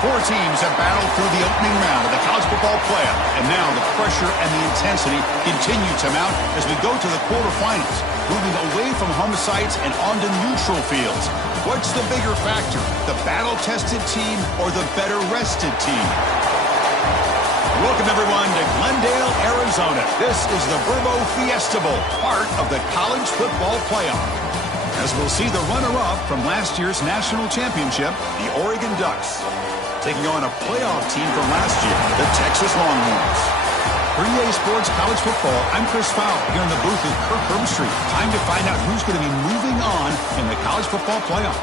Four teams have battled through the opening round of the college football playoff, and now the pressure and the intensity continue to mount as we go to the quarterfinals, moving away from home sites and onto neutral fields. What's the bigger factor, the battle-tested team or the better-rested team? Welcome, everyone, to Glendale, Arizona. This is the Verbo Fiesta Bowl, part of the college football playoff. As we'll see the runner-up from last year's national championship, the Oregon Ducks, taking on a playoff team from last year, the Texas Longhorns. For EA Sports College Football, I'm Chris Fowler here in the booth with Kirk Herbstreit. Time to find out who's going to be moving on in the college football playoff.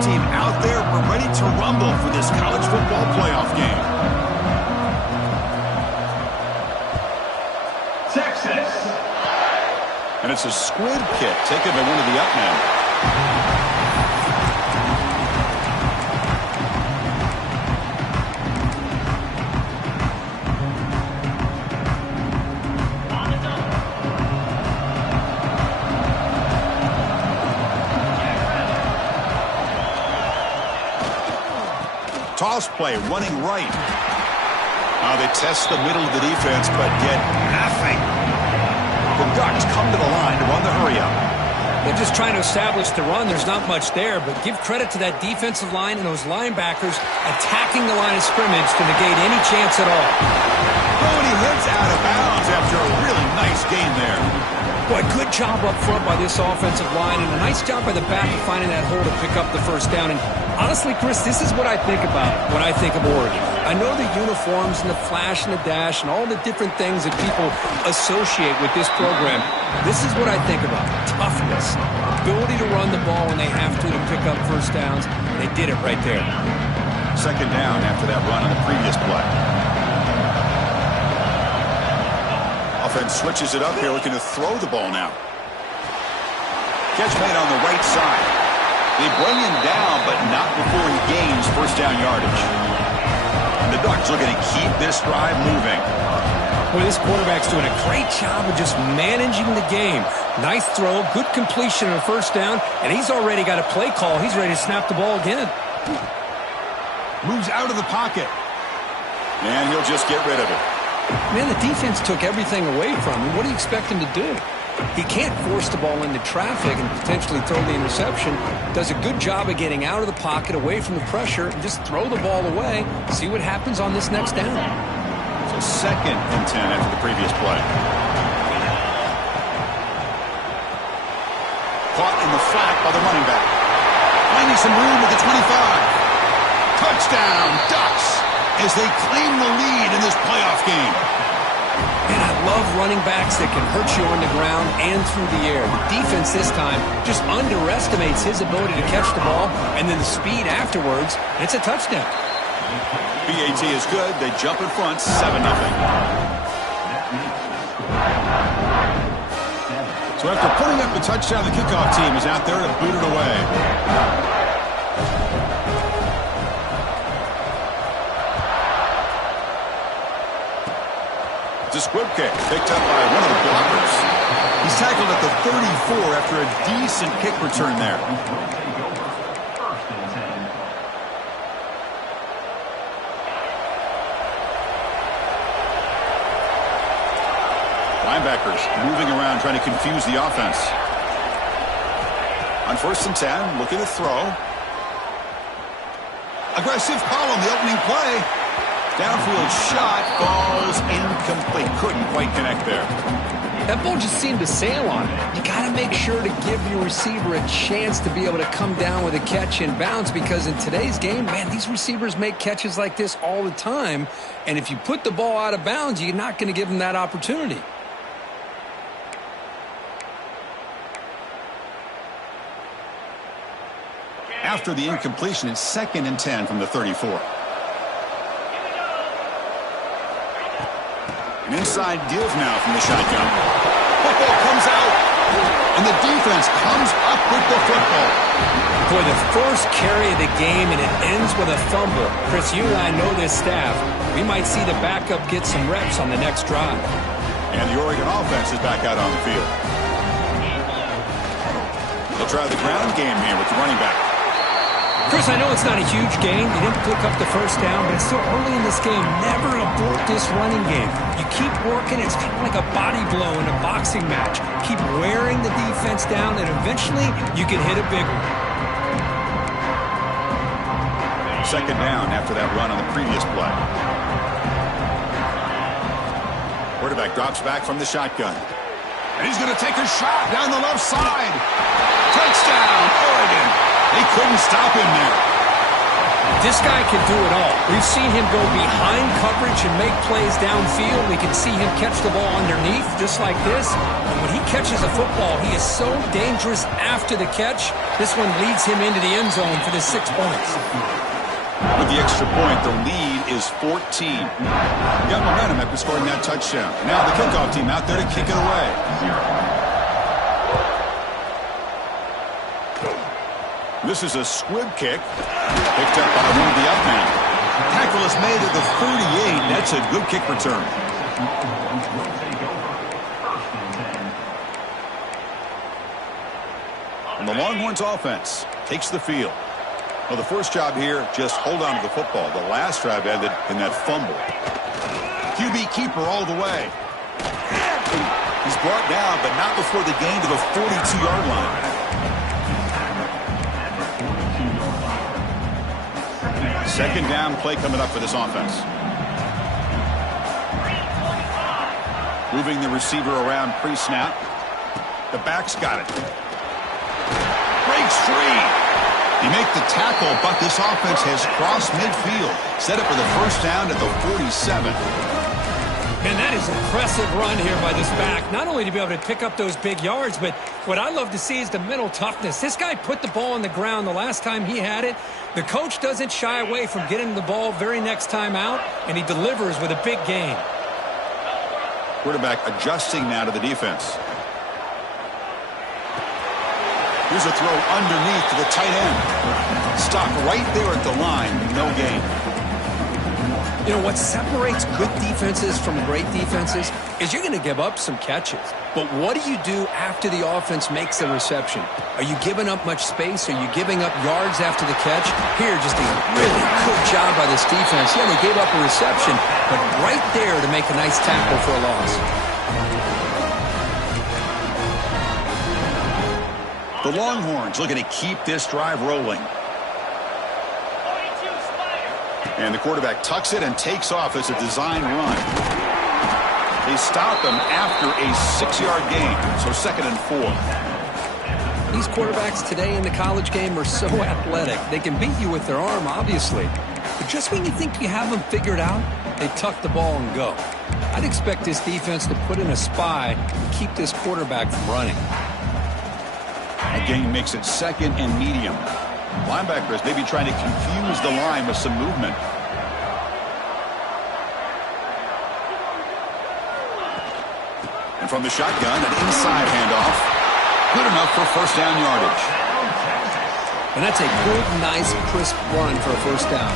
Team out there, we're ready to rumble for this college football playoff game. Texas. And it's a squid kick taken by one of the up men. Toss play, running right. They test the middle of the defense, but get nothing. The Ducks come to the line to run the hurry-up. They're just trying to establish the run. There's not much there, but give credit to that defensive line and those linebackers attacking the line of scrimmage to negate any chance at all. Oh, and he heads out of bounds after a really nice gain there. Boy, good job up front by this offensive line, and a nice job by the back of finding that hole to pick up the first down. And honestly, Chris, this is what I think about when I think of Oregon. I know the uniforms and the flash and the dash and all the different things that people associate with this program. This is what I think about. Toughness, ability to run the ball when they have to pick up first downs. They did it right there. Second down after that run on the previous play. Offense switches it up here, looking to throw the ball now. Catch made on the right side. They bring him down, but not before he gains first down yardage. And the Ducks looking to keep this drive moving. Well, this quarterback's doing a great job of just managing the game. Nice throw, good completion on first down, and he's already got a play call. He's ready to snap the ball again. Moves out of the pocket. And he'll just get rid of it. Man, the defense took everything away from him. What do you expect him to do? He can't force the ball into traffic and potentially throw the interception. Does a good job of getting out of the pocket, away from the pressure, and just throw the ball away. See what happens on this next down. So 2nd and 10 after the previous play. Caught in the flat by the running back. Finding some room at the 25. Touchdown, Ducks, as they claim the lead in this playoff game. And I love running backs that can hurt you on the ground and through the air. The defense this time just underestimates his ability to catch the ball, and then the speed afterwards, it's a touchdown. PAT is good. They jump in front, 7-0. So after putting up the touchdown, the kickoff team is out there to boot it away. It's a squib kick picked up by one of the blockers. He's tackled at the 34 after a decent kick return there. Linebackers moving around trying to confuse the offense. On 1st and 10, looking to throw. Aggressive call on the opening play. Downfield shot falls incomplete. Couldn't quite connect there. That ball just seemed to sail on it. You got to make sure to give your receiver a chance to be able to come down with a catch in bounds, because in today's game, man, these receivers make catches like this all the time. And if you put the ball out of bounds, you're not going to give them that opportunity. After the incompletion, it's 2nd and 10 from the 34. An inside give now from the shotgun. Football comes out. and the defense comes up with the football. Boy, the first carry of the game, and it ends with a fumble. Chris, you and I know this staff. We might see the backup get some reps on the next drive. And the Oregon offense is back out on the field. They'll try the ground game here with the running back. Chris, I know it's not a huge gain. You didn't pick up the first down, but it's still early in this game. Never abort this running game. You keep working. It's kind of like a body blow in a boxing match. Keep wearing the defense down, and eventually you can hit a big one. Second down after that run on the previous play. Quarterback drops back from the shotgun. And he's going to take a shot down the left side. Touchdown, Oregon. They couldn't stop him there. This guy can do it all. We've seen him go behind coverage and make plays downfield. We can see him catch the ball underneath just like this. And when he catches a football, he is so dangerous after the catch. This one leads him into the end zone for the 6 points. With the extra point, the lead is 14. Got momentum after scoring that touchdown. Now the kickoff team out there to kick it away. This is a squib kick. Picked up by one of the up men. Tackle is made at the 38. That's a good kick return. And the Longhorns offense takes the field. Well, the first job here, just hold on to the football. The last drive ended in that fumble. QB keeper all the way. He's brought down, but not before the gain to the 42-yard line. Second down play coming up for this offense. Moving the receiver around pre-snap. The back's got it. Breaks free. He make the tackle, but this offense has crossed midfield. Set up for the first down at the 47. Man, that is an impressive run here by this back. Not only to be able to pick up those big yards, but what I love to see is the mental toughness. This guy put the ball on the ground the last time he had it. The coach doesn't shy away from getting the ball very next time out, and he delivers with a big gain. Quarterback adjusting now to the defense. Here's a throw underneath to the tight end. Stop right there at the line. No gain. You know, what separates good defenses from great defenses is you're going to give up some catches. But what do you do after the offense makes a reception? Are you giving up much space? Are you giving up yards after the catch? Here, just a really good job by this defense. Yeah, they gave up a reception, but right there to make a nice tackle for a loss. The Longhorns looking to keep this drive rolling. And the quarterback tucks it and takes off as a design run. They stop him after a 6-yard gain, so 2nd and 4. These quarterbacks today in the college game are so athletic. They can beat you with their arm, obviously. But just when you think you have them figured out, they tuck the ball and go. I'd expect this defense to put in a spy and keep this quarterback from running. A gain makes it 2nd and medium. Linebackers maybe trying to confuse the line with some movement. And from the shotgun, an inside handoff. Good enough for first down yardage. And that's a good, nice, crisp run for a first down.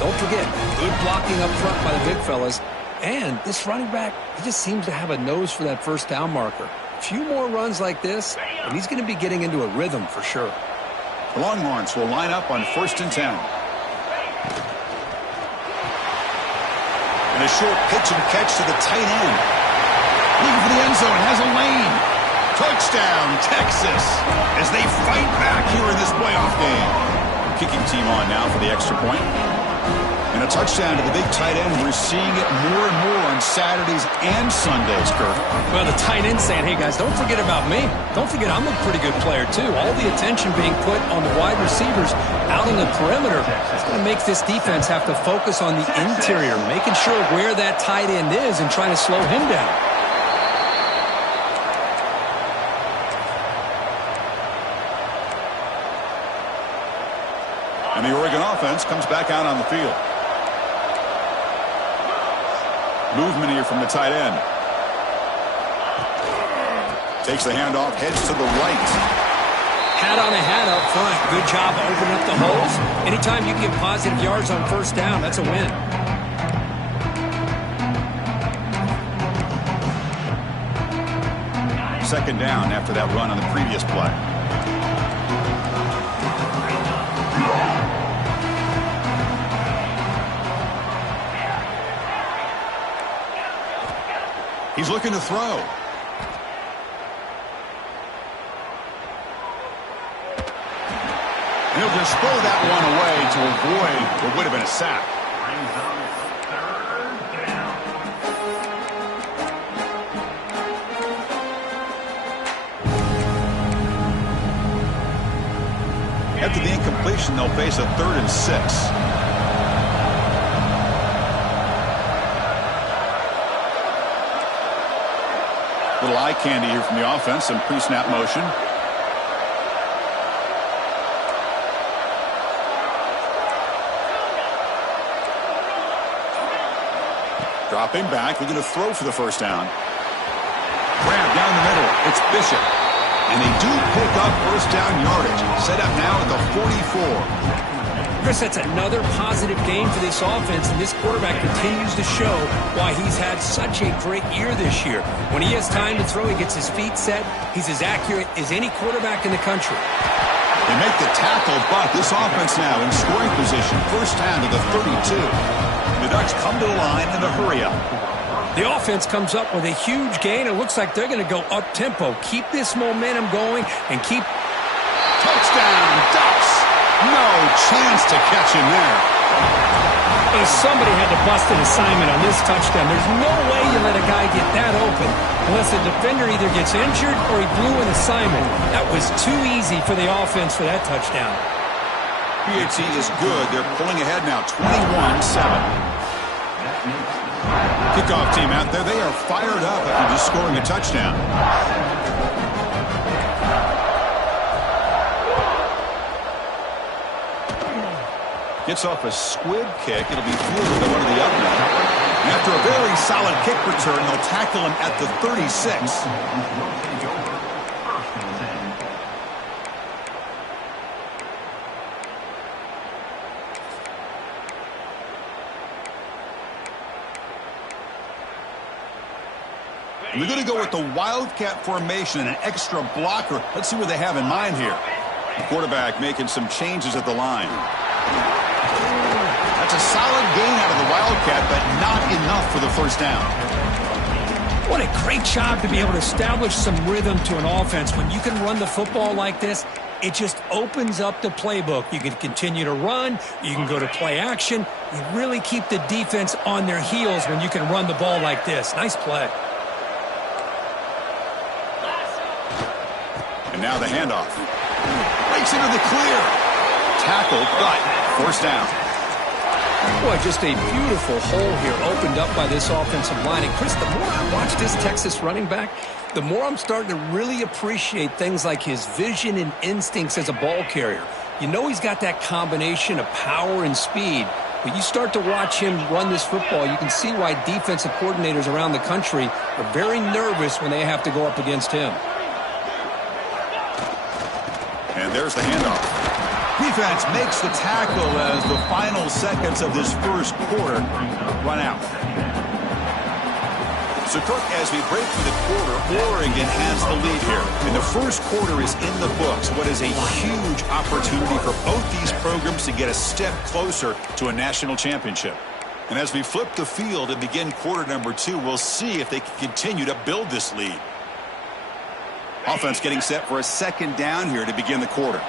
Don't forget, good blocking up front by the big fellas. And this running back, he just seems to have a nose for that first down marker. A few more runs like this, and he's going to be getting into a rhythm for sure. The Longhorns will line up on 1st and 10. And a short pitch and catch to the tight end. Looking for the end zone, has a lane. Touchdown, Texas, as they fight back here in this playoff game. Kicking team on now for the extra point. And a touchdown to the big tight end. We're seeing it more and more on Saturdays and Sundays, Kirk. Well, the tight end saying, hey, guys, don't forget about me. Don't forget I'm a pretty good player, too. All the attention being put on the wide receivers out on the perimeter. It's going to make this defense have to focus on the interior, making sure where that tight end is and trying to slow him down. And the Oregon offense comes back out on the field. Movement here from the tight end. Takes the handoff, heads to the right. Hat on a hat up front. Good job of opening up the holes. Anytime you can get positive yards on first down, that's a win. Second down after that run on the previous play. He's looking to throw. And he'll just throw that one away to avoid what would have been a sack. After the incompletion, they'll face a 3rd and 6. Little eye candy here from the offense, some pre-snap motion. Dropping back, looking to throw for the first down. Grab down the middle, it's Bishop. And they do pick up first down yardage. Set up now at the 44. Chris, that's another positive game for this offense, and this quarterback continues to show why he's had such a great year this year. When he has time to throw, he gets his feet set. He's as accurate as any quarterback in the country. They make the tackle, but this offense now in scoring position. First down to the 32. The Ducks come to the line in the hurry-up. The offense comes up with a huge gain. It looks like they're going to go up-tempo. Keep this momentum going and keep... Touchdown, Ducks! No chance to catch him there. Somebody had to bust an assignment on this touchdown. There's no way you let a guy get that open unless the defender either gets injured or he blew an assignment. That was too easy for the offense for that touchdown. PAT is good. They're pulling ahead now, 21-7. Kickoff team out there. They are fired up after just scoring a touchdown. Gets off a squib kick. It'll be fielded to one of the up now. And after a very solid kick return, they'll tackle him at the 36. We're going to go with the Wildcat formation and an extra blocker. Let's see what they have in mind here. The quarterback making some changes at the line. That's a solid gain out of the Wildcat, but not enough for the first down. What a great job to be able to establish some rhythm to an offense. When you can run the football like this, it just opens up the playbook. You can continue to run. You can go to play action. You really keep the defense on their heels when you can run the ball like this. Nice play. And now the handoff. Breaks into the clear. Tackled, but first down. Boy, just a beautiful hole here opened up by this offensive line. And Chris, the more I watch this Texas running back, the more I'm starting to really appreciate things like his vision and instincts as a ball carrier. You know he's got that combination of power and speed. But you start to watch him run this football, you can see why defensive coordinators around the country are very nervous when they have to go up against him. And there's the handoff. Defense makes the tackle as the final seconds of this first quarter run out. So, Cook, as we break for the quarter, Oregon has the lead here. And the first quarter is in the books. What is a huge opportunity for both these programs to get a step closer to a national championship. And as we flip the field and begin quarter number 2, we'll see if they can continue to build this lead. Offense getting set for a second down here to begin the quarter.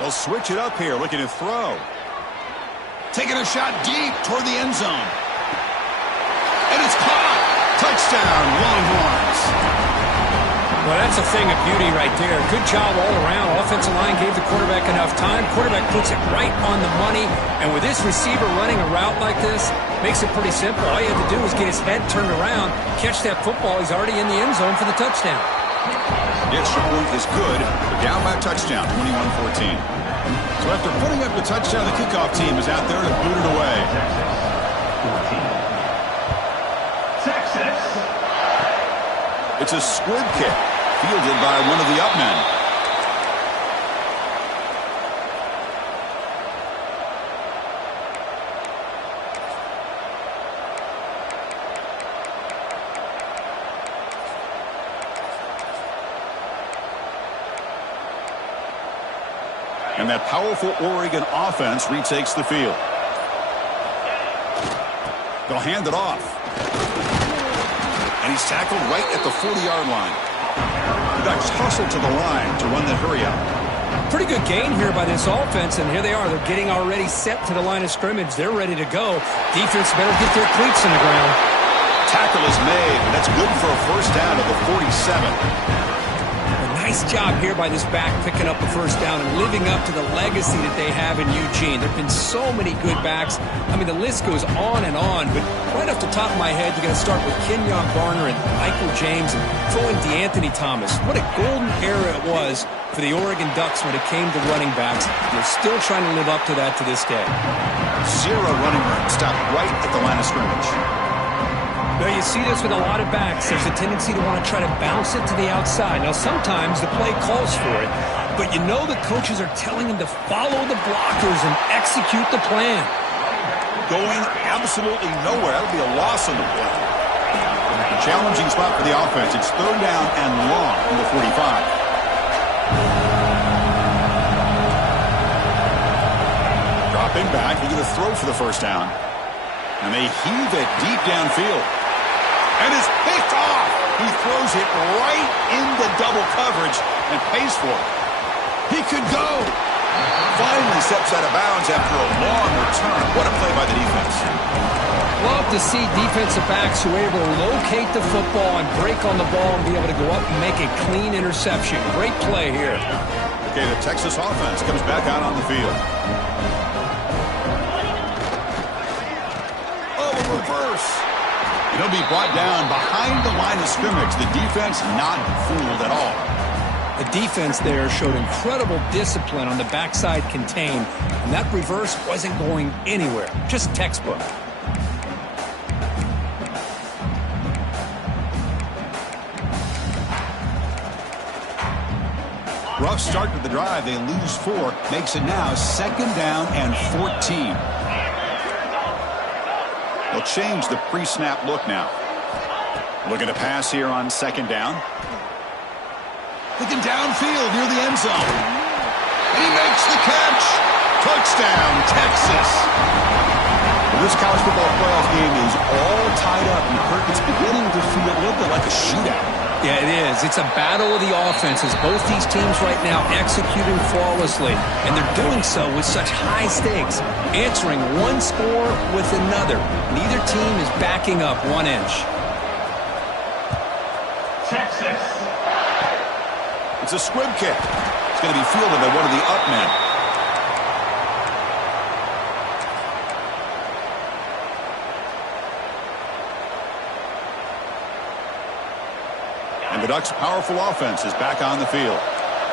They'll switch it up here, looking to throw. Taking a shot deep toward the end zone. And it's caught. Touchdown, Longhorns. Well, that's a thing of beauty right there. Good job all around. Offensive line gave the quarterback enough time. Quarterback puts it right on the money. And with this receiver running a route like this, makes it pretty simple. All you have to do is get his head turned around, catch that football. He's already in the end zone for the touchdown. The extra point is good. They're down by a touchdown, 21-14. So after putting up the touchdown, the kickoff team is out there to boot it away. It's a squib kick, fielded by one of the up men. And that powerful Oregon offense retakes the field. They'll hand it off. And he's tackled right at the 40-yard line. The Ducks hustle to the line to run the hurry up. Pretty good gain here by this offense, and here they are. They're getting already set to the line of scrimmage. They're ready to go. Defense better get their cleats in the ground. Tackle is made, and that's good for a first down at the 47. Nice job here by this back picking up a first down and living up to the legacy that they have in Eugene. There have been so many good backs. I mean, the list goes on and on, but right off the top of my head, you're going to start with Kenyon Garner and Michael James and throw in DeAnthony Thomas. What a golden era it was for the Oregon Ducks when it came to running backs. They're still trying to live up to that to this day. Zero running room stopped right at the line of scrimmage. Now, you see this with a lot of backs. There's a tendency to want to try to bounce it to the outside. Now, sometimes the play calls for it, but you know the coaches are telling them to follow the blockers and execute the plan. Going absolutely nowhere. That'll be a loss on the play. Challenging spot for the offense. It's third down and long from the 45. Dropping back. They're going to throw for the first down. And they heave it deep downfield. And it's picked off. He throws it right into double coverage and pays for it. He could go. Finally steps out of bounds after a long return. What a play by the defense. Love to see defensive backs who are able to locate the football and break on the ball and be able to go up and make a clean interception. Great play here. Okay, the Texas offense comes back out on the field. Oh, a reverse. He'll be brought down behind the line of scrimmage. The defense not fooled at all. The defense there showed incredible discipline on the backside contain, and that reverse wasn't going anywhere. Just textbook. Rough start to the drive. They lose 4. Makes it now second down and 14. They'll change the pre-snap look now. Looking to pass here on second down. Looking downfield near the end zone. And he makes the catch. Touchdown, Texas. This college football playoff game is all tied up, and Kirk, it's beginning to feel a little bit like a shootout. Yeah, it is. It's a battle of the offenses. Both these teams right now executing flawlessly, and they're doing so with such high stakes, answering one score with another. Neither team is backing up 1 inch. Texas. It's a squib kick. It's going to be fielded by one of the up men. The Ducks' powerful offense is back on the field.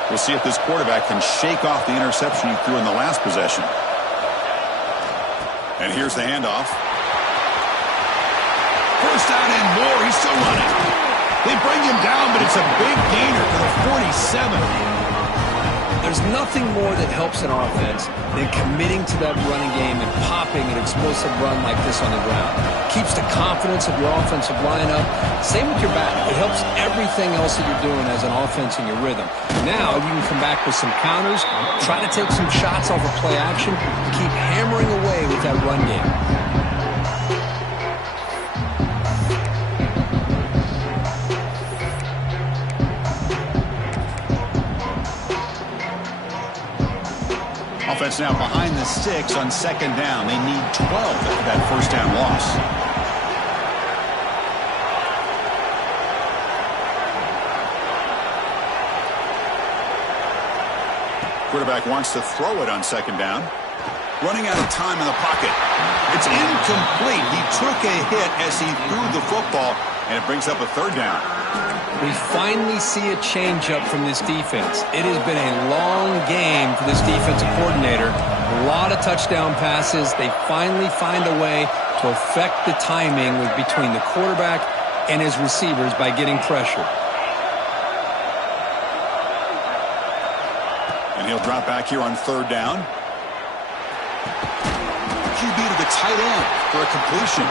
We'll see if this quarterback can shake off the interception he threw in the last possession. And here's the handoff. First down and more. He's still running. They bring him down, but it's a big gainer to the 47. There's nothing more that helps an offense than committing to that running game and popping an explosive run like this on the ground. Keeps the confidence of your offensive lineup. Same with your back. It helps everything else that you're doing as an offense in your rhythm. Now you can come back with some counters, try to take some shots off of play action, keep hammering away with that run game. Offense now behind the 6 on second down. They need 12 after that first down loss. Quarterback wants to throw it on second down. Running out of time in the pocket. It's incomplete. He took a hit as he threw the football, and it brings up a third down. We finally see a change-up from this defense. It has been a long game for this defensive coordinator. A lot of touchdown passes. They finally find a way to affect the timing between the quarterback and his receivers by getting pressure. And he'll drop back here on third down. QB to the tight end for a completion.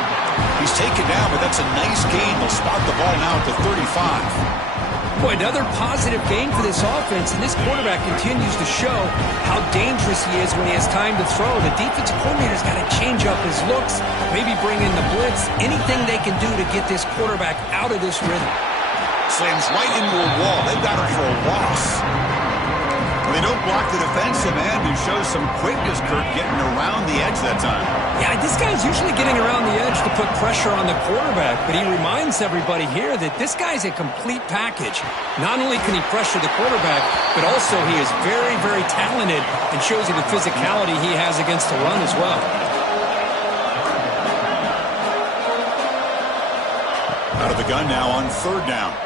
He's taken down, but that's a nice gain. They'll spot the ball now at the 35. Boy, another positive game for this offense, and this quarterback continues to show how dangerous he is when he has time to throw. The defensive coordinator's got to change up his looks, maybe bring in the blitz, anything they can do to get this quarterback out of this rhythm. Slams right into a wall. They've got him for a loss. They don't block the defensive end, who shows some quickness, Kirk, getting around the edge that time. Yeah, this guy's usually getting around the edge to put pressure on the quarterback, but he reminds everybody here that this guy's a complete package. Not only can he pressure the quarterback, but also he is very, very talented and shows you the physicality he has against the run as well. Out of the gun now on third down.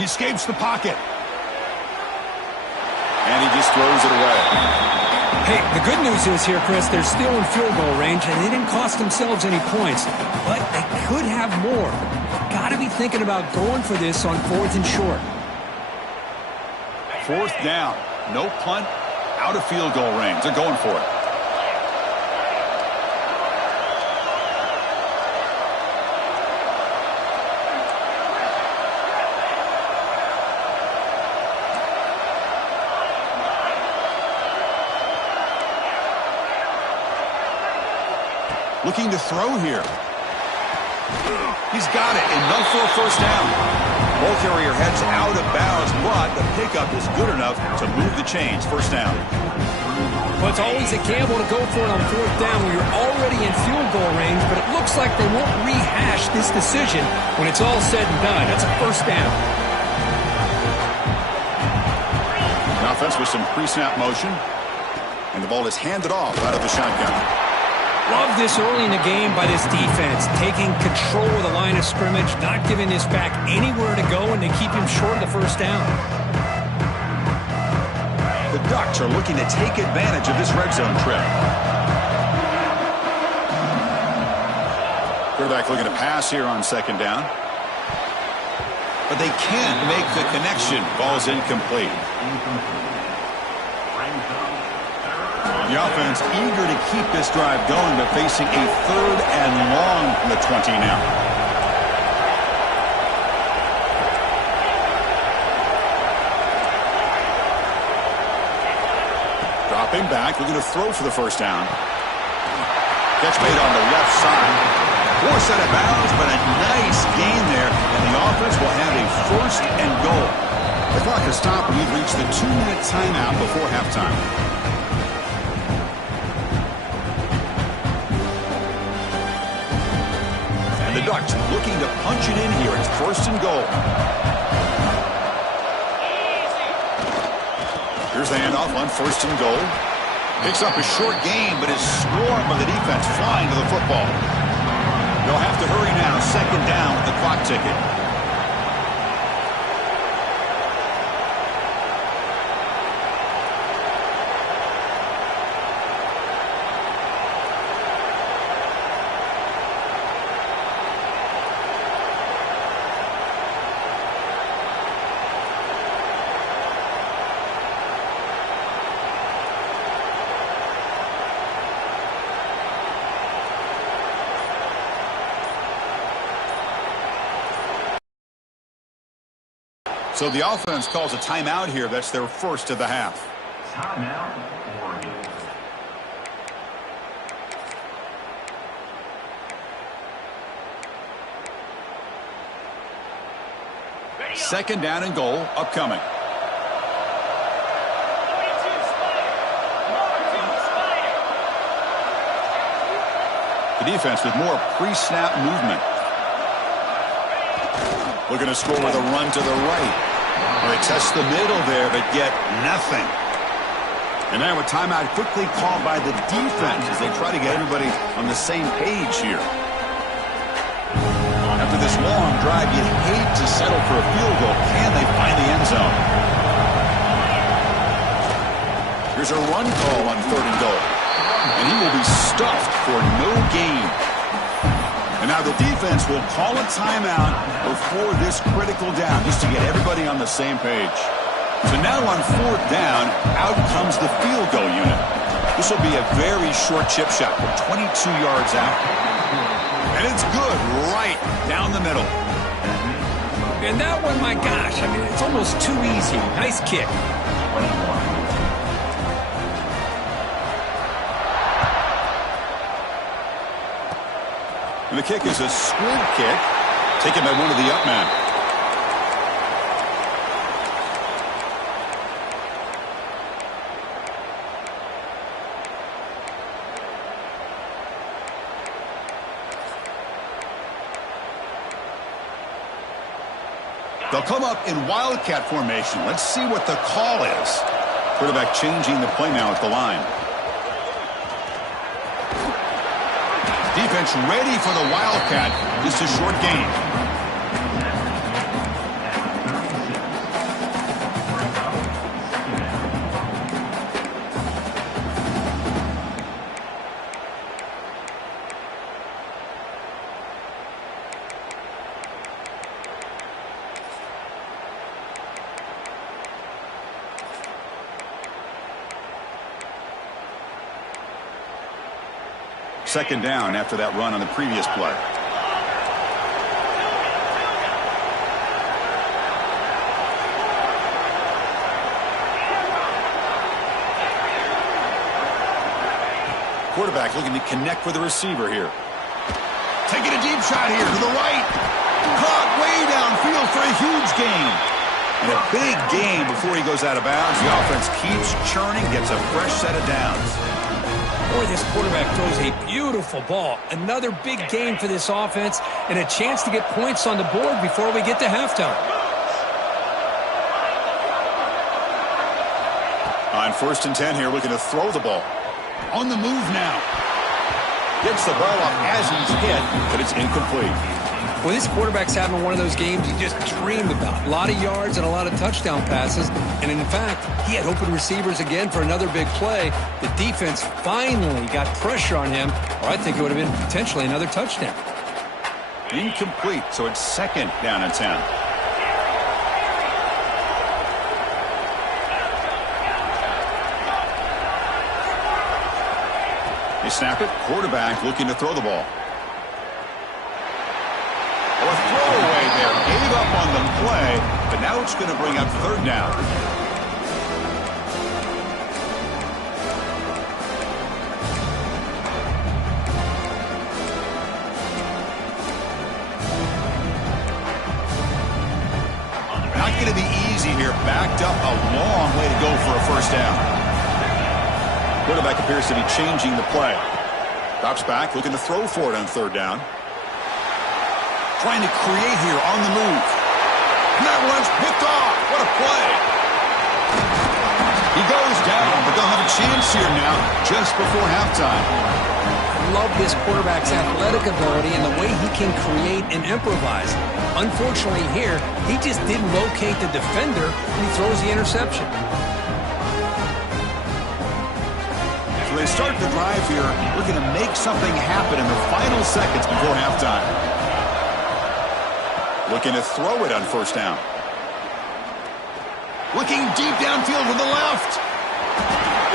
He escapes the pocket. And he just throws it away. Hey, the good news is here, Chris, they're still in field goal range, and they didn't cost themselves any points. But they could have more. Got to be thinking about going for this on fourth and short. Fourth down. No punt. Out of field goal range. They're going for it. Looking to throw here. He's got it. Enough for a first down. Ball carrier heads out of bounds, but the pickup is good enough to move the chains. First down. Well, it's always a gamble to go for it on fourth down when you're already in field goal range, but it looks like they won't rehash this decision when it's all said and done. That's a first down. The offense with some pre-snap motion, and the ball is handed off out of the shotgun. Love this early in the game by this defense, taking control of the line of scrimmage, not giving this back anywhere to go, and to keep him short of the first down. The Ducks are looking to take advantage of this red zone trip. Quarterback looking to pass here on second down. But they can't make the connection. Ball's incomplete. The offense eager to keep this drive going, but facing a third and long from the 20 now. Dropping back, looking to throw for the first down. Catch made on the left side. Forced out of bounds, but a nice gain there, and the offense will have a first and goal. The clock has stopped, and we've reached the 2-minute timeout before halftime. The Ducks looking to punch it in here. It's first and goal. Here's the handoff on first and goal. Picks up a short gain, but is swarmed by the defense flying to the football. They'll have to hurry now. Second down with the clock ticking. So the offense calls a timeout here. That's their first of the half. Timeout, Oregon. Second down and goal upcoming. The defense with more pre-snap movement. Looking to score with a run to the right. Well, they test the middle there, but get nothing. And now a timeout quickly called by the defense as they try to get everybody on the same page here. After this long drive, you'd hate to settle for a field goal. Can they find the end zone? Here's a run call on third and goal. And he will be stuffed for no gain. And now the defense will call a timeout before this critical down, just to get everybody on the same page. So now on 4th down, out comes the field goal unit. This will be a very short chip shot from 22 yards out. And it's good right down the middle. And that one, my gosh, I mean, it's almost too easy. Nice kick. And the kick is a squib kick, taken by one of the up men. They'll come up in wildcat formation. Let's see what the call is. Quarterback changing the play now at the line. Defense ready for the wildcat. Just a short gain. Second down after that run on the previous play. Quarterback looking to connect with the receiver here. Taking a deep shot here to the right. Caught way downfield for a huge gain. And a big gain before he goes out of bounds. The offense keeps churning, gets a fresh set of downs. Boy, this quarterback throws a beautiful ball. Another big game for this offense and a chance to get points on the board before we get to halftime. On 1st and 10 here, looking to throw the ball. On the move now. Gets the ball off as he's hit, but it's incomplete. Well, this quarterback's having one of those games you just dreamed about. A lot of yards and a lot of touchdown passes. And in fact, he had open receivers again for another big play. The defense finally got pressure on him, or I think it would have been potentially another touchdown. Incomplete, so it's 2nd down and 10. They snap it. Quarterback looking to throw the ball. A throwaway there. Gave up on the play, but now it's going to bring up 3rd down. Not going to be easy here. Backed up a long way to go for a 1st down. Quarterback appears to be changing the play. Drops back, looking to throw for it on 3rd down. Trying to create here on the move. And that one's picked off. What a play. He goes down, but they'll have a chance here now just before halftime. Love this quarterback's athletic ability and the way he can create and improvise. Unfortunately here, he just didn't locate the defender and he throws the interception. So they start the drive here, looking to make something happen in the final seconds before halftime. Looking to throw it on 1st down. Looking deep downfield to the left.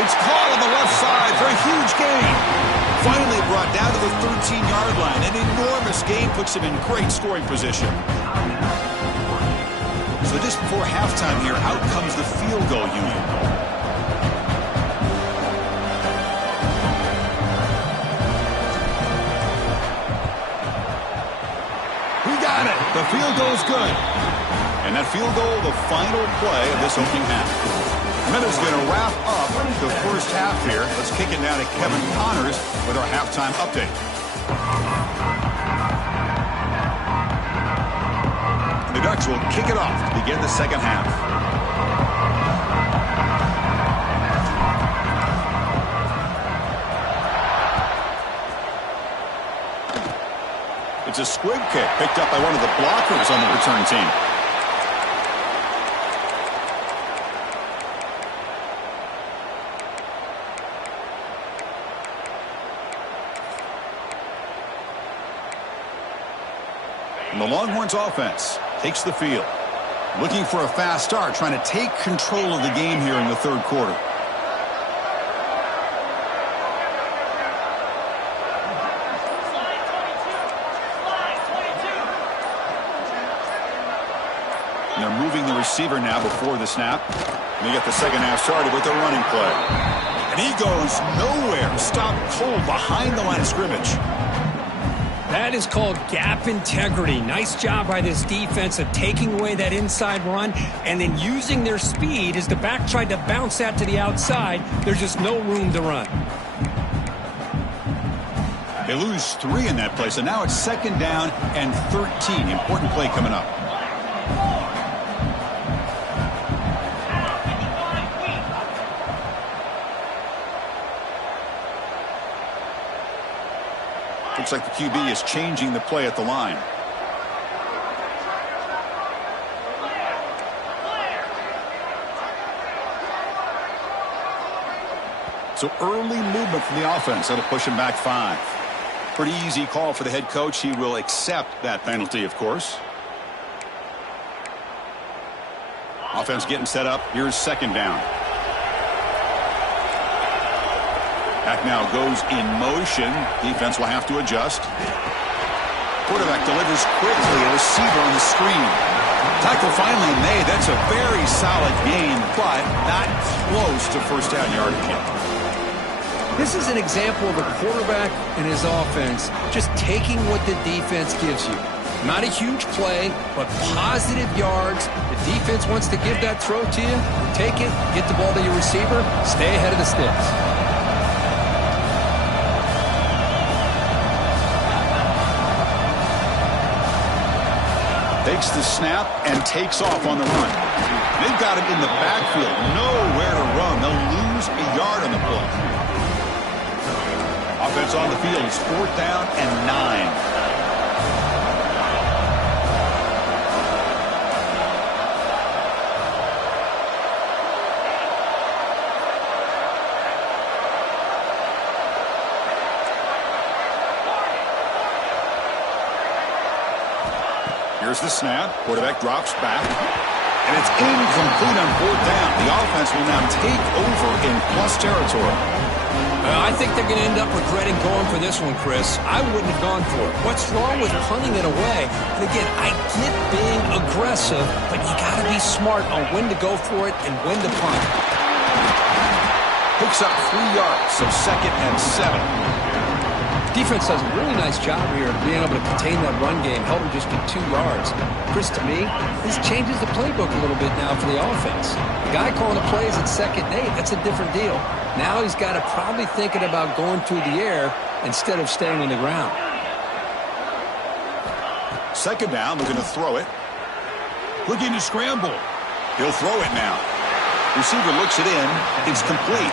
It's caught on the left side for a huge gain. Finally brought down to the 13-yard line. An enormous gain puts him in great scoring position. So just before halftime here, out comes the field goal unit. The field goal's good. And that field goal, the final play of this opening half. And that is going to wrap up the 1st half here. Let's kick it now to Kevin Connors with our halftime update. The Ducks will kick it off to begin the 2nd half. It's a squib kick picked up by one of the blockers on the return team. And the Longhorns offense takes the field. Looking for a fast start, trying to take control of the game here in the third quarter. And they're moving the receiver now before the snap. And they get the second half started with a running play. And he goes nowhere. Stopped cold behind the line of scrimmage. That is called gap integrity. Nice job by this defense of taking away that inside run and then using their speed as the back tried to bounce that to the outside. There's just no room to run. They lose 3 in that play, so now it's second down and 13. Important play coming up. Looks like the QB is changing the play at the line. So early movement from the offense. That'll push him back 5. Pretty easy call for the head coach. He will accept that penalty, of course. Offense getting set up. Here's second down. Back now goes in motion. Defense will have to adjust. Quarterback delivers quickly. A receiver on the screen. Tackle finally made. That's a very solid game, but not close to first down yardage yet. This is an example of a quarterback and his offense just taking what the defense gives you. Not a huge play, but positive yards. The defense wants to give that throw to you. Take it, get the ball to your receiver, stay ahead of the sticks. Takes the snap and takes off on the run. They've got him in the backfield. Nowhere to run. They'll lose a yard on the play. Offense on the field is 4th down and 9. Here's the snap. Quarterback drops back. And it's incomplete on 4th down. The offense will now take over in plus territory. I think they're going to end up regretting going for this one, Chris. I wouldn't have gone for it. What's wrong with punting it away? And again, I get being aggressive, but you got to be smart on when to go for it and when to punt. Picks up 3 yards, so second and 7. Defense does a really nice job here of being able to contain that run game, held him just to 2 yards. Chris, to me, this changes the playbook a little bit now for the offense. The guy calling the plays at 2nd and 8, that's a different deal. Now he's got to probably thinking about going through the air instead of staying on the ground. Second down, looking to throw it. Looking to scramble. He'll throw it now. Receiver looks it in. It's complete.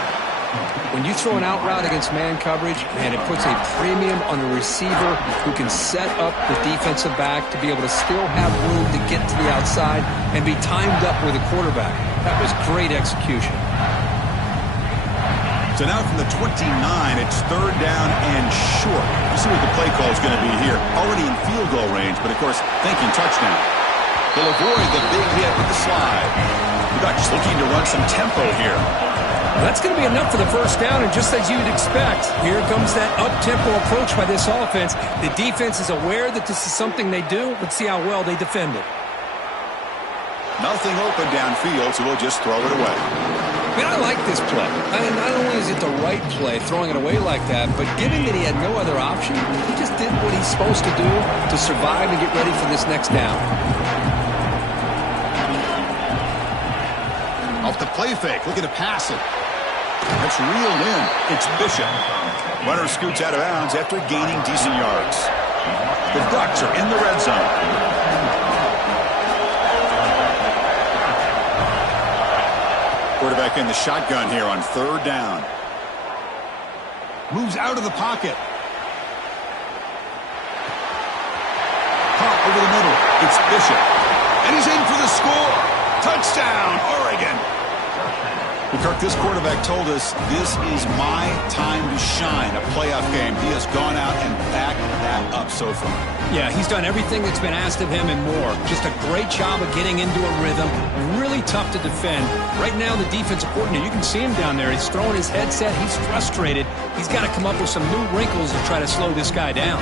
When you throw an out route against man coverage, and it puts a premium on the receiver who can set up the defensive back to be able to still have room to get to the outside and be timed up with a quarterback. That was great execution. So now from the 29, it's 3rd down and short. Let's see what the play call is going to be here. Already in field goal range, but of course, thinking touchdown. They'll avoid the big hit with the slide. We're just looking to run some tempo here. That's going to be enough for the first down, and just as you'd expect, here comes that up-tempo approach by this offense. The defense is aware that this is something they do. Let's see how well they defend it. Nothing open downfield, so we'll just throw it away. Man, I like this play. Not only is it the right play, throwing it away like that, but given that he had no other option, he just did what he's supposed to do to survive and get ready for this next down. Off the play fake, looking to pass it. That's reeled in. It's Bishop. Runner scoots out of bounds after gaining decent yards. The Ducks are in the red zone. Quarterback in the shotgun here on 3rd down. Moves out of the pocket. Pop over the middle. It's Bishop. And he's in for the score. Touchdown, Oregon. Well, Kirk, this quarterback told us this is my time to shine, a playoff game. He has gone out and backed that up so far. Yeah, he's done everything that's been asked of him and more. Just a great job of getting into a rhythm. Really tough to defend. Right now, the defensive coordinator, you can see him down there. He's throwing his headset. He's frustrated. He's got to come up with some new wrinkles to try to slow this guy down.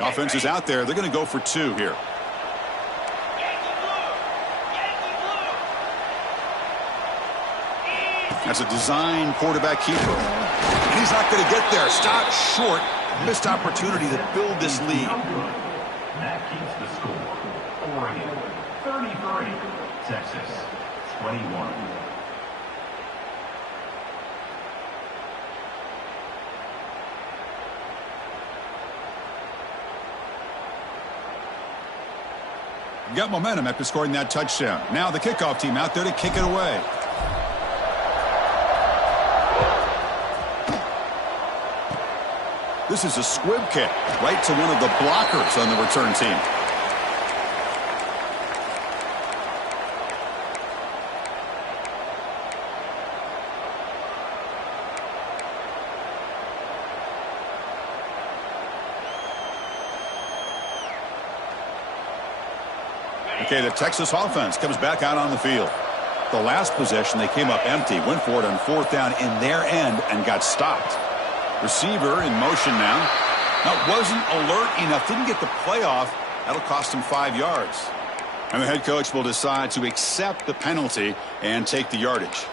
Offense is out there. They're going to go for 2 here. That's a design quarterback keeper. And he's not going to get there. Stop short. Missed opportunity to build this lead. That keeps the score. Oregon 33, Texas 21. Got momentum after scoring that touchdown. Now the kickoff team out there to kick it away. This is a squib kick right to one of the blockers on the return team. Okay, the Texas offense comes back out on the field. The last possession, they came up empty, went for it on 4th down in their end and got stopped. Receiver in motion now. Now, wasn't alert enough, didn't get the play off. That'll cost him 5 yards. And the head coach will decide to accept the penalty and take the yardage.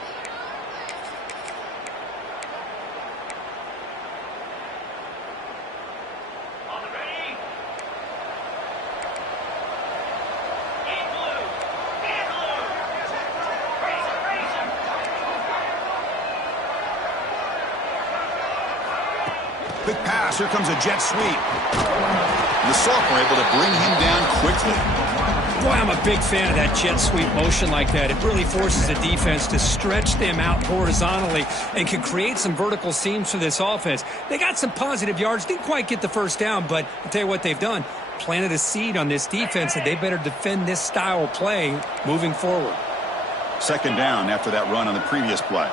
Big pass. Here comes a jet sweep. The sophomore able to bring him down quickly. Boy, I'm a big fan of that jet sweep motion like that. It really forces the defense to stretch them out horizontally and can create some vertical seams for this offense. They got some positive yards. Didn't quite get the first down, but I'll tell you what they've done. Planted a seed on this defense that they better defend this style of play moving forward. 2nd down after that run on the previous play.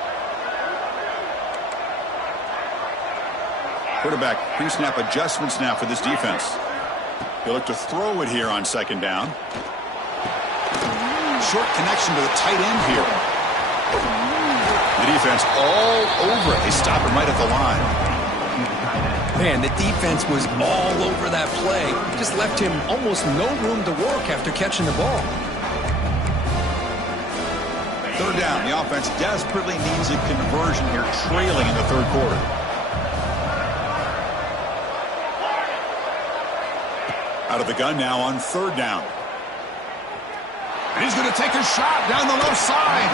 Quarterback pre-snap adjustments now for this defense. He'll look to throw it here on 2nd down. Short connection to the tight end here. The defense all over it. They stop him right at the line. Man, the defense was all over that play. Just left him almost no room to work after catching the ball. 3rd down. The offense desperately needs a conversion here, trailing in the 3rd quarter. Out of the gun now on 3rd down. And he's going to take a shot down the left side.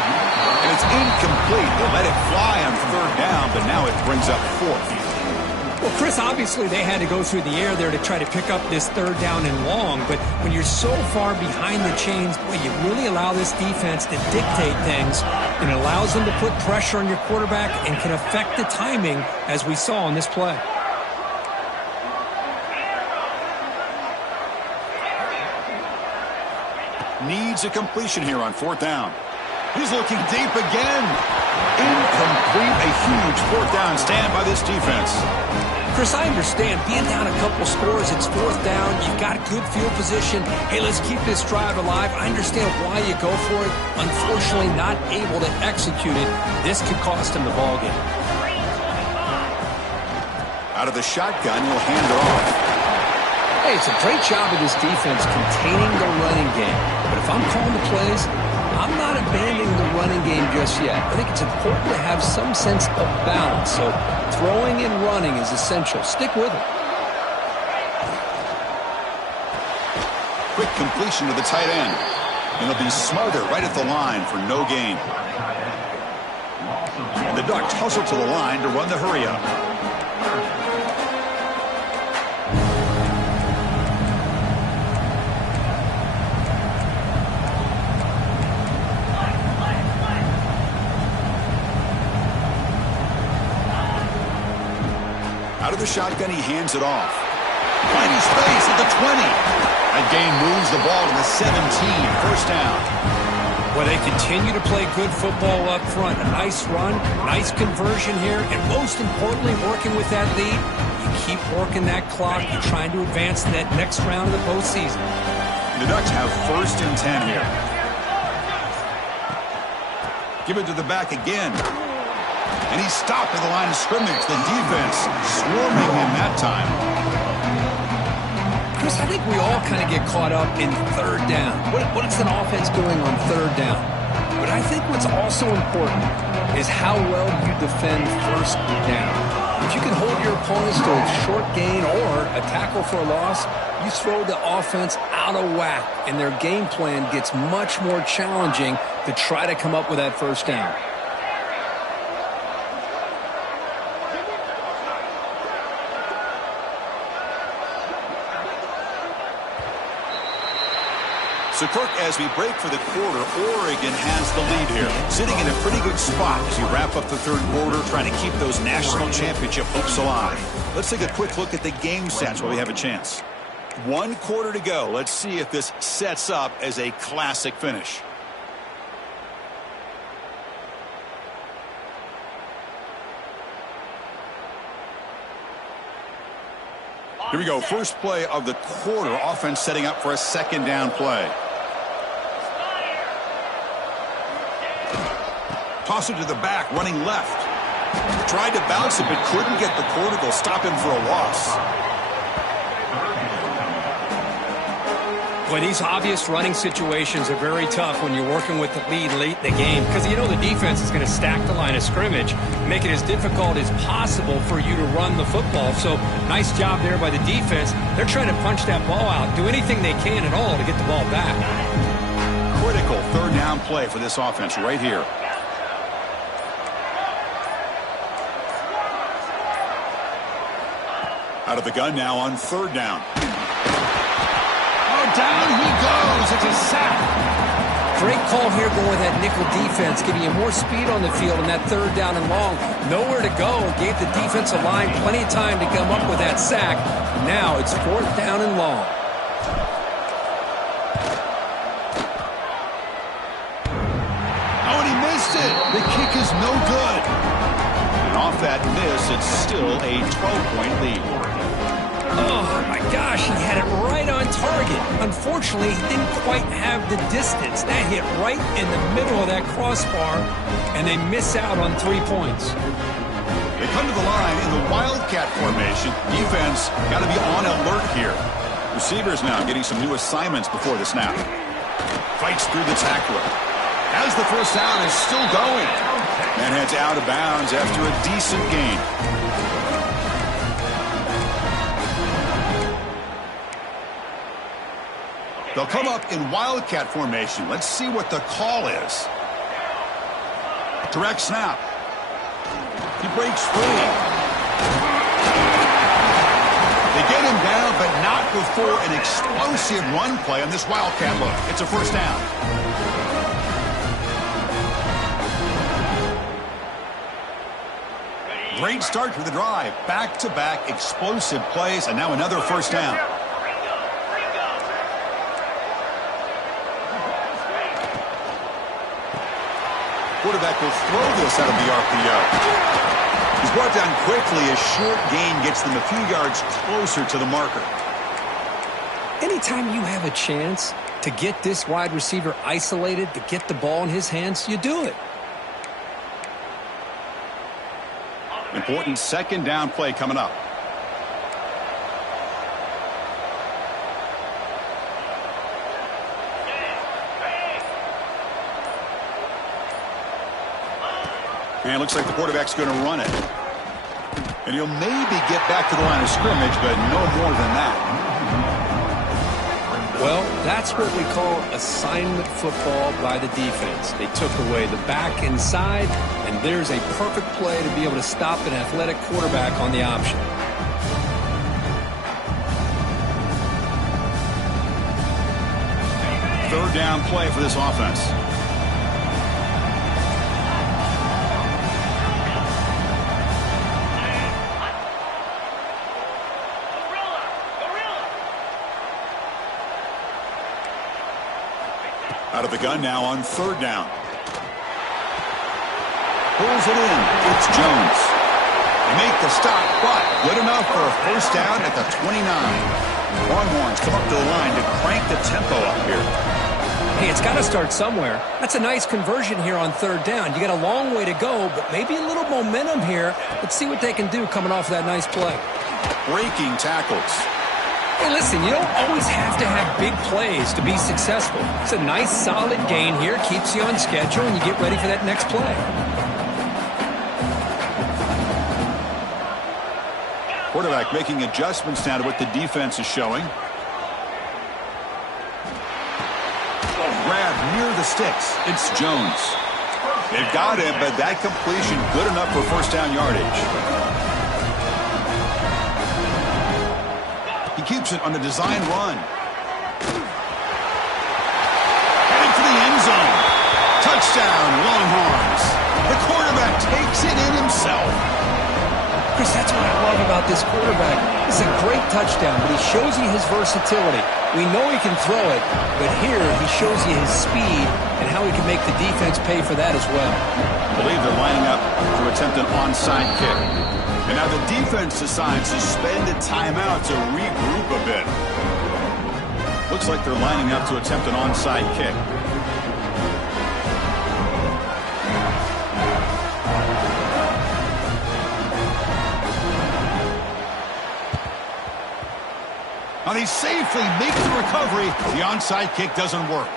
And it's incomplete. They let it fly on 3rd down, but now it brings up 4th. Well, Chris, obviously they had to go through the air there to try to pick up this 3rd down and long. But when you're so far behind the chains, boy, you really allow this defense to dictate things. And it allows them to put pressure on your quarterback and can affect the timing, as we saw on this play. Needs a completion here on 4th down. He's looking deep again. Incomplete. A huge 4th down stand by this defense. Chris, I understand being down a couple scores, it's 4th down. You've got good field position. Hey, let's keep this drive alive. I understand why you go for it. Unfortunately, not able to execute it. This could cost him the ball game. Out of the shotgun, he'll hand it off. Hey, it's a great job of this defense containing the running game. But if I'm calling the plays, I'm not abandoning the running game just yet. I think it's important to have some sense of balance. So throwing and running is essential. Stick with it. Quick completion to the tight end. And it'll be smothered right at the line for no gain. And the Ducks hustle to the line to run the hurry up. the shotgun, he hands it off. Finding space at the 20. That gain moves the ball to the 17. First down. Well, they continue to play good football up front. A nice run, nice conversion here, and most importantly, working with that lead, you keep working that clock. You're trying to advance to that next round of the postseason. The Ducks have 1st and 10 here. Give it to the back again. And he's stopped at the line of scrimmage. The defense swarming him that time. Chris, I think we all kind of get caught up in 3rd down. What's an offense doing on 3rd down? But I think what's also important is how well you defend 1st down. If you can hold your opponents to a short gain or a tackle for a loss, you throw the offense out of whack, and their game plan gets much more challenging to try to come up with that 1st down. So, Kirk, as we break for the quarter, Oregon has the lead here, sitting in a pretty good spot as you wrap up the 3rd quarter, trying to keep those national championship hopes alive. Let's take a quick look at the game stats while we have a chance. 1 quarter to go. Let's see if this sets up as a classic finish. Here we go. First play of the quarter. Offense setting up for a 2nd down play. Toss it to the back, running left. Tried to bounce it, but couldn't get the quarter. They'll stop him for a loss. Well, these obvious running situations are very tough when you're working with the lead late in the game, because you know the defense is going to stack the line of scrimmage, make it as difficult as possible for you to run the football. So nice job there by the defense. They're trying to punch that ball out, do anything they can at all to get the ball back. Critical 3rd down play for this offense right here. Out of the gun now on 3rd down. Oh, down he goes. It's a sack. Great call here going with that nickel defense, giving you more speed on the field in that 3rd down and long. Nowhere to go. Gave the defensive line plenty of time to come up with that sack. Now it's 4th down and long. Oh, and he missed it. The kick is no good. And off that miss, it's still a 12-point lead. Oh, my gosh, he had it right on target. Unfortunately, he didn't quite have the distance. That hit right in the middle of that crossbar, and they miss out on 3 points. They come to the line in the Wildcat formation. Defense got to be on alert here. Receivers now getting some new assignments before the snap. Fights through the tackler. As the first down is still going. And heads out of bounds after a decent gain. They'll come up in Wildcat formation. Let's see what the call is. Direct snap. He breaks free. They get him down, but not before an explosive run play on this Wildcat look. It's a 1st down. Great start to the drive. Back-to-back explosive plays, and now another 1st down. Quarterback will throw this out of the RPO. He's brought down quickly. A short gain gets them a few yards closer to the marker. Anytime you have a chance to get this wide receiver isolated, to get the ball in his hands, you do it. Important 2nd down play coming up. And it looks like the quarterback's going to run it. And he'll maybe get back to the line of scrimmage, but no more than that. Well, that's what we call assignment football by the defense. They took away the back inside, and there's a perfect play to be able to stop an athletic quarterback on the option. Third down play for this offense. the gun now on third down. Pulls it in. It's Jones. They make the stop, but good enough for a first down at the 29. Longhorns come up to the line to crank the tempo up here. Hey, it's got to start somewhere. That's a nice conversion here on third down. You got a long way to go, but maybe a little momentum here. Let's see what they can do coming off of that nice play. Breaking tackles. Hey, listen, you don't always have to have big plays to be successful. It's a nice, solid gain here. Keeps you on schedule, and you get ready for that next play. Quarterback making adjustments now to what the defense is showing. Grab near the sticks. It's Jones. They've got him, but that completion good enough for first down yardage. He keeps it on a design run. Heading for the end zone. Touchdown, Longhorns. The quarterback takes it in himself. Chris, that's what I love about this quarterback. It's a great touchdown, but he shows you his versatility. We know he can throw it, but here he shows you his speed and how he can make the defense pay for that as well. I believe they're lining up to attempt an onside kick. And now the defense decides to spend a timeout to regroup a bit. Looks like they're lining up to attempt an onside kick. And he safely makes the recovery. The onside kick doesn't work.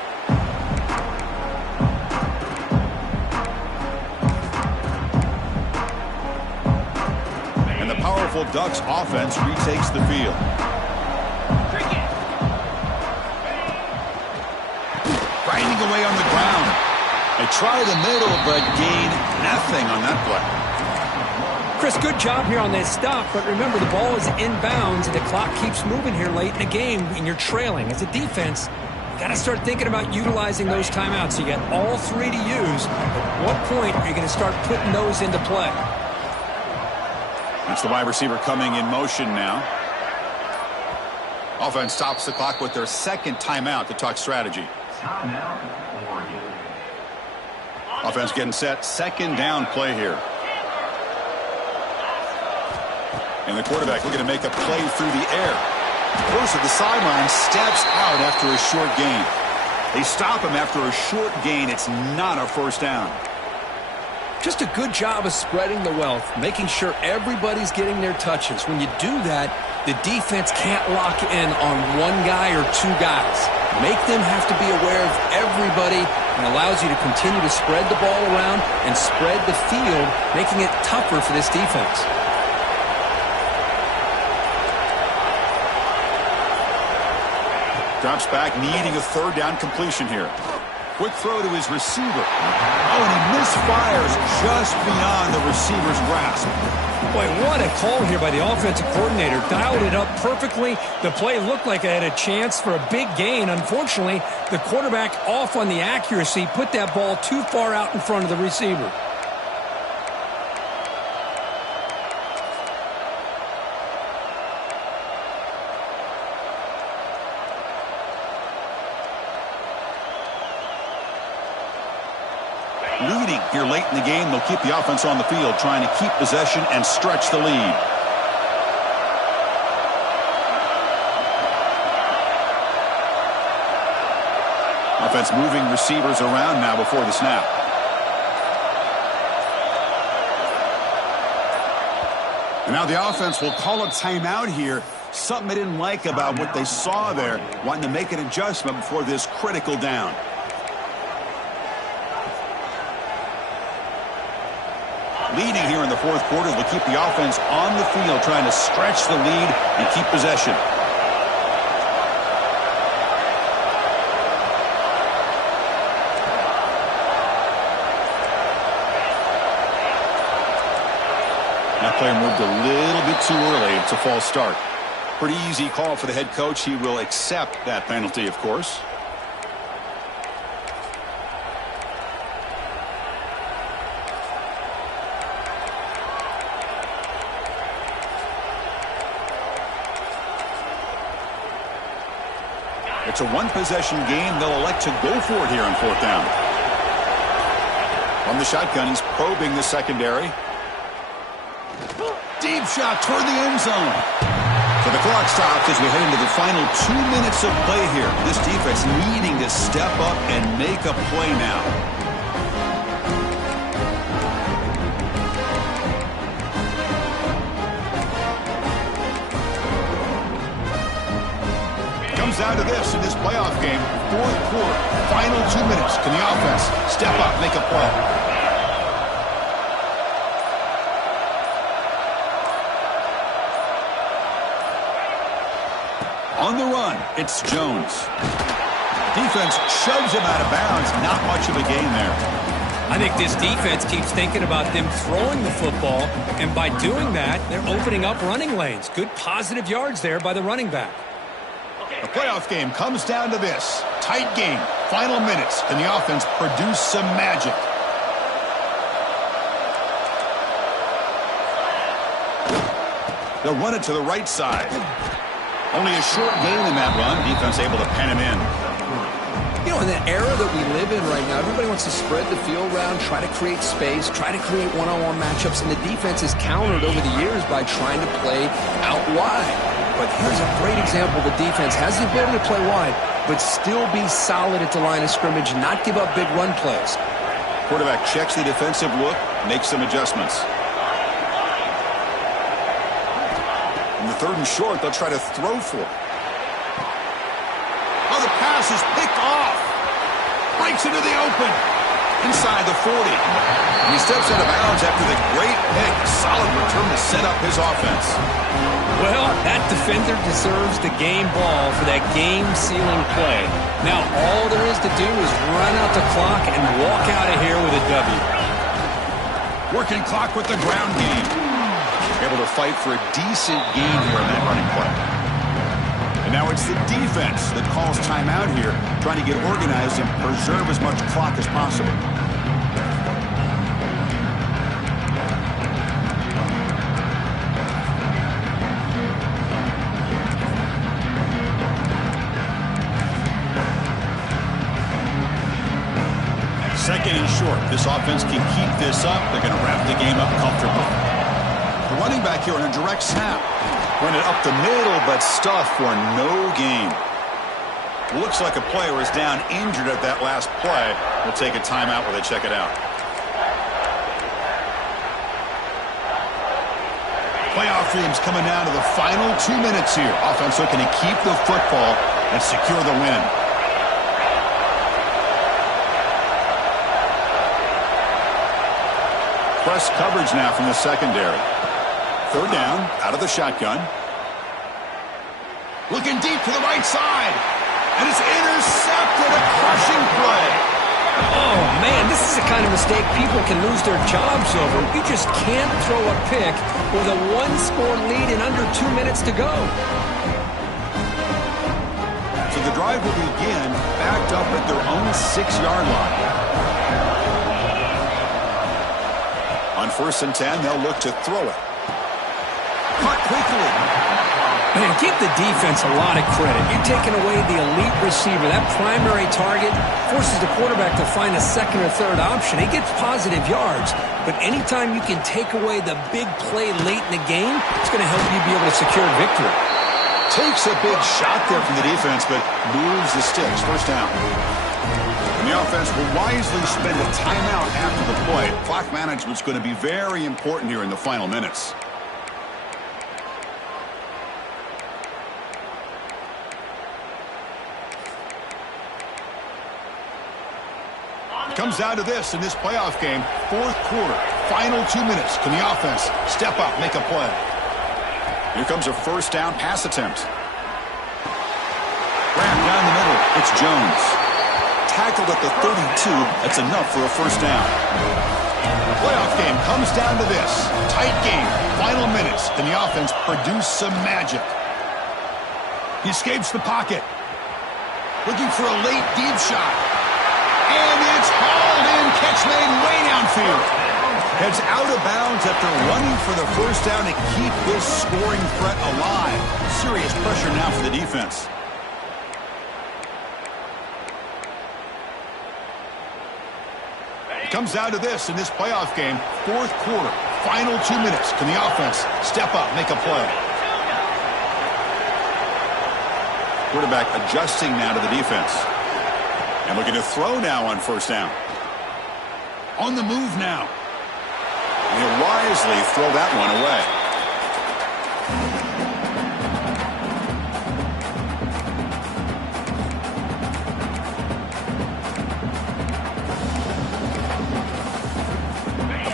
And the powerful Ducks offense retakes the field. Grinding away on the ground. They try the middle, but gain nothing on that play. Chris, good job here on that stop, but remember the ball is inbounds and the clock keeps moving here late in the game and you're trailing. As a defense, you got to start thinking about utilizing those timeouts. You got all three to use. At what point are you going to start putting those into play? It's the wide receiver coming in motion now. Offense stops the clock with their second timeout to talk strategy. Timeout, Oregon. Offense getting set. Second down play here. And the quarterback looking to make a play through the air. Goes to the sideline, steps out after a short gain. They stop him after a short gain. It's not a first down. Just a good job of spreading the wealth, making sure everybody's getting their touches. When you do that, the defense can't lock in on one guy or two guys. Make them have to be aware of everybody and allows you to continue to spread the ball around and spread the field, making it tougher for this defense. Drops back, needing a third down completion here. Quick throw to his receiver. Oh, and he misfires just beyond the receiver's grasp. Boy, what a call here by the offensive coordinator. Dialed it up perfectly. The play looked like it had a chance for a big gain. Unfortunately, the quarterback off on the accuracy, put that ball too far out in front of the receiver. Leading here late in the game, they'll keep the offense on the field, trying to keep possession and stretch the lead. Offense moving receivers around now before the snap. And now the offense will call a timeout here. Something they didn't like about what they saw there, wanting to make an adjustment before this critical down. Leading here in the fourth quarter, they'll keep the offense on the field, trying to stretch the lead and keep possession. That player moved a little bit too early. It's a false start. Pretty easy call for the head coach. He will accept that penalty, of course. It's a one-possession game. They'll elect to go for it here on fourth down. From the shotgun, he's probing the secondary. Deep shot toward the end zone. So the clock stops as we head into the final 2 minutes of play here. This defense needing to step up and make a play now. Comes down to this in this playoff game. Fourth quarter, final 2 minutes. Can the offense step up, make a play? On the run, it's Jones. Defense shoves him out of bounds. Not much of a gain there. I think this defense keeps thinking about them throwing the football, and by doing that, they're opening up running lanes. Good positive yards there by the running back. The playoff game comes down to this. Tight game, final minutes. Can the offense produce some magic? They'll run it to the right side. Only a short gain in that run. Defense able to pen him in. You know, in the era that we live in right now, everybody wants to spread the field around, try to create space, try to create one-on-one matchups, and the defense is countered over the years by trying to play out wide. But here's a great example. The defense has the ability to play wide, but still be solid at the line of scrimmage, not give up big run plays. Quarterback checks the defensive look, makes some adjustments. In the third and short, they'll try to throw for it. Oh, the pass is picked off. Breaks into the open. Inside the 40. And he steps out of bounds after the great pick. Solid return to set up his offense. Well, that defender deserves the game ball for that game-sealing play. Now, all there is to do is run out the clock and walk out of here with a W. Working clock with the ground game. Able to fight for a decent gain here in that running play. And now it's the defense that calls timeout here, trying to get organized and preserve as much clock as possible. Second and short. This offense can keep this up. They're going to wrap the game up comfortably. The running back here on a direct snap. Run it up the middle, but stuffed for no gain. Looks like a player is down injured at that last play. We'll take a timeout while they check it out. Playoff games coming down to the final 2 minutes here. Offense looking to keep the football and secure the win. Press coverage now from the secondary. Third down, out of the shotgun. Looking deep to the right side. And it's intercepted. A crushing play. Oh, man, this is the kind of mistake people can lose their jobs over. You just can't throw a pick with a one-score lead in under 2 minutes to go. So the drive will begin backed up at their own 6-yard line. On 1st and 10, they'll look to throw it. Cut quickly. Man, give the defense a lot of credit. You're taking away the elite receiver. That primary target forces the quarterback to find a second or third option. He gets positive yards. But anytime you can take away the big play late in the game, it's going to help you be able to secure victory. Takes a big shot there from the defense, but moves the sticks. First down. And the offense will wisely spend a timeout after the play. Clock management's going to be very important here in the final minutes. Comes down to this in this playoff game. Fourth quarter, final 2 minutes. Can the offense step up, make a play? Here comes a first down pass attempt. Wrapped down the middle, it's Jones. Tackled at the 32, that's enough for a first down. The playoff game comes down to this. Tight game, final minutes. Can the offense produce some magic? He escapes the pocket. Looking for a late deep shot. And it's hauled in, catch made way downfield. Heads out of bounds after running for the first down to keep this scoring threat alive. Serious pressure now for the defense. It comes down to this in this playoff game, fourth quarter, final 2 minutes. Can the offense step up, make a play? Quarterback adjusting now to the defense. And looking to throw now on first down. On the move now. And he'll wisely throw that one away.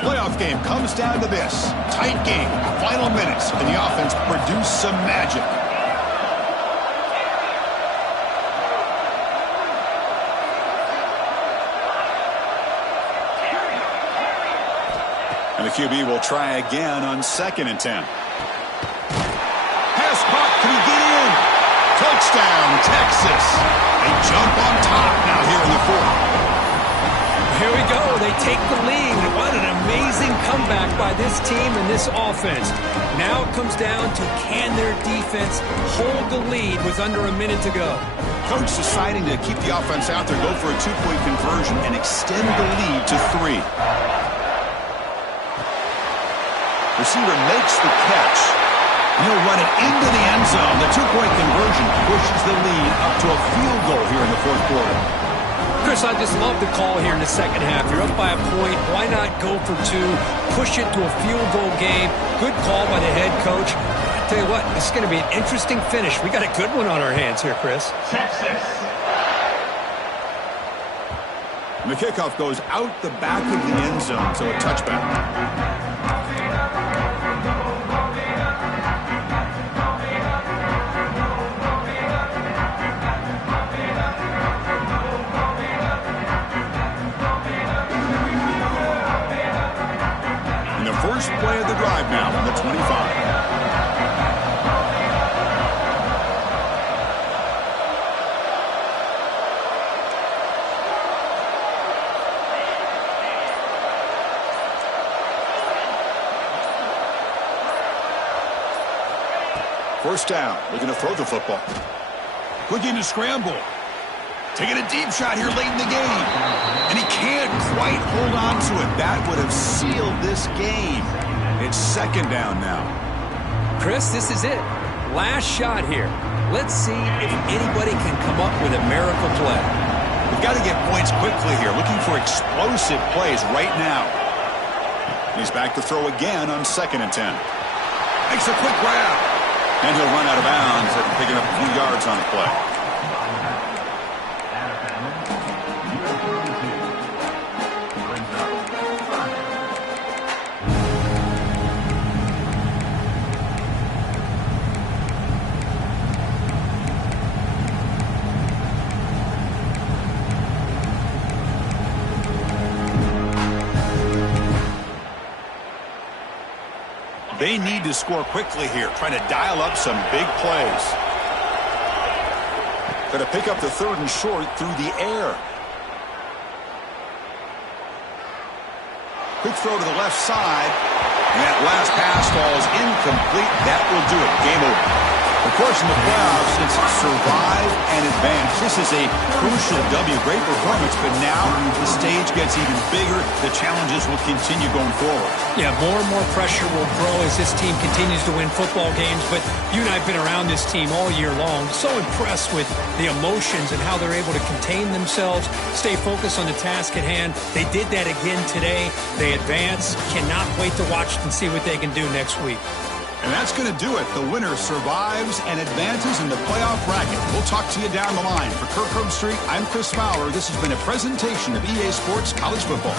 Playoff game comes down to this. Tight game, final minutes, and the offense produce some magic. And the QB will try again on 2nd and 10. Pass caught, can he get in? Touchdown, Texas. They jump on top now here in the fourth. Here we go. They take the lead. What an amazing comeback by this team and this offense. Now it comes down to can their defense hold the lead with under a minute to go. Coach deciding to keep the offense out there, go for a 2-point conversion, and extend the lead to 3. Receiver makes the catch. He'll run it into the end zone. The 2-point conversion pushes the lead up to a field goal here in the fourth quarter. Chris, I just love the call here in the second half. You're up by a point. Why not go for 2? Push it to a field goal game. Good call by the head coach. I tell you what, this is going to be an interesting finish. We got a good one on our hands here, Chris. Texas. And the kickoff goes out the back of the end zone, so a touchback. First play of the drive now on the 25. First down, looking to throw the football. Looking to scramble. Taking a deep shot here late in the game. And he can't quite hold on to it. That would have sealed this game. It's 2nd down now. Chris, this is it. Last shot here. Let's see if anybody can come up with a miracle play. We've got to get points quickly here. Looking for explosive plays right now. And he's back to throw again on 2nd and 10. Makes a quick grab. And he'll run out of bounds after picking up a few yards on the play. They need to score quickly here, trying to dial up some big plays. Going to pick up the 3rd and short through the air. Quick throw to the left side. And that last pass falls incomplete. That will do it. Game over. Of course, in the playoffs, it's survive and advance. This is a crucial W. Great performance, but now the stage gets even bigger. The challenges will continue going forward. Yeah, more and more pressure will grow as this team continues to win football games, but you and I have been around this team all year long. So impressed with the emotions and how they're able to contain themselves, stay focused on the task at hand. They did that again today. They advance. Cannot wait to watch and see what they can do next week. And that's going to do it. The winner survives and advances in the playoff bracket. We'll talk to you down the line. For Kirk Herbstreit, I'm Chris Fowler. This has been a presentation of EA Sports College Football.